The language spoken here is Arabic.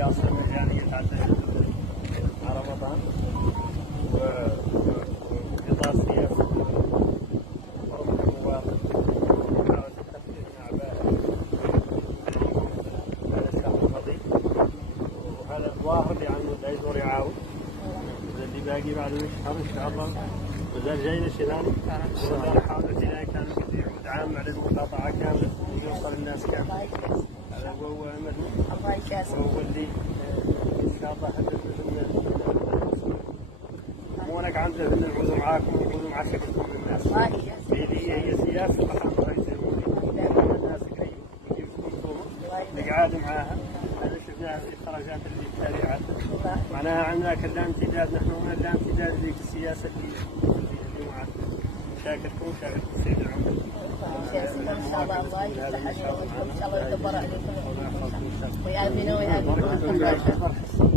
السياسة المجانية تعدل مع رمضان وإطار سياسي ورفع المواطن ومحاولة التخفيف من أعباء هذا الشهر الماضي، وهذا الظاهر اللي عنده لا يقدر يعاود اللي باقي بعد الشهر إن شاء الله مازال جاينا شي ثاني ومازال نحاول اعتناء كامل يعود عام على المقاطعة كاملة ويوصل الناس كاملة. هذا هو أملنا وهو اللي إن شاء الله مونك عندنا في نعوذ معاكم ونعوذ مع شكلكم الناس. هي سياسة محمد رئيس الجمهورية الناس يجيبكم نقعد معاها. هذا شفناه في الخرجات اللي تابعت معناها عندنا كلا امتداد، نحن هنا لا امتداد للسياسة اللي معنا. شاكركم سيد العمدة. ان شاء الله الله يفتح عليكم ان شاء الله يكبر عليكم ويعافينا ويعافيكم.